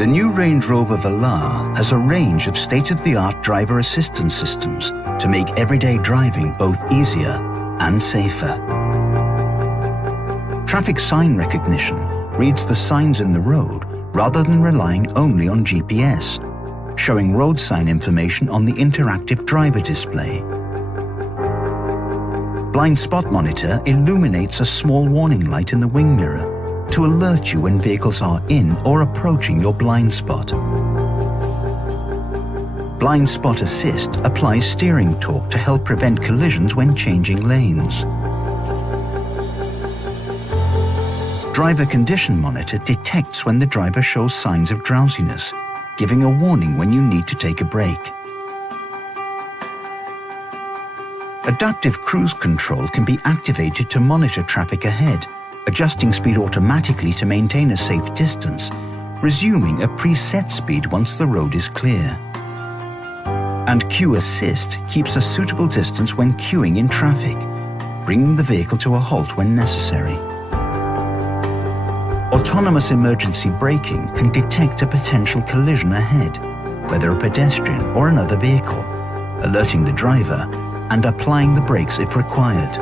The new Range Rover Velar has a range of state-of-the-art driver assistance systems to make everyday driving both easier and safer. Traffic sign recognition reads the signs in the road rather than relying only on GPS, showing road sign information on the interactive driver display. Blind Spot Monitor illuminates a small warning light in the wing mirror to alert you when vehicles are in or approaching your blind spot. Blind Spot Assist applies steering torque to help prevent collisions when changing lanes. Driver Condition Monitor detects when the driver shows signs of drowsiness, giving a warning when you need to take a break. Adaptive Cruise Control can be activated to monitor traffic ahead, adjusting speed automatically to maintain a safe distance, resuming a preset speed once the road is clear. And Queue Assist keeps a suitable distance when queuing in traffic, bringing the vehicle to a halt when necessary. Autonomous emergency braking can detect a potential collision ahead, whether a pedestrian or another vehicle, alerting the driver and applying the brakes if required.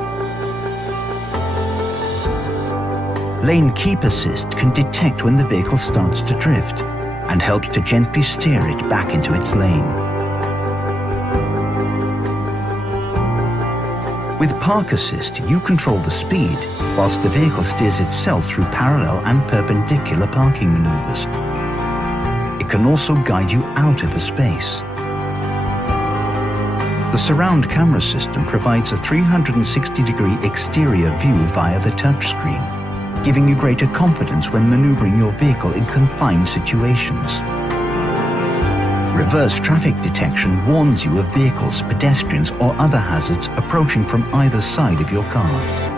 Lane Keep Assist can detect when the vehicle starts to drift and helps to gently steer it back into its lane. With Park Assist, you control the speed whilst the vehicle steers itself through parallel and perpendicular parking maneuvers. It can also guide you out of a space. The surround camera system provides a 360-degree exterior view via the touchscreen, giving you greater confidence when maneuvering your vehicle in confined situations. Reverse traffic detection warns you of vehicles, pedestrians, or other hazards approaching from either side of your car.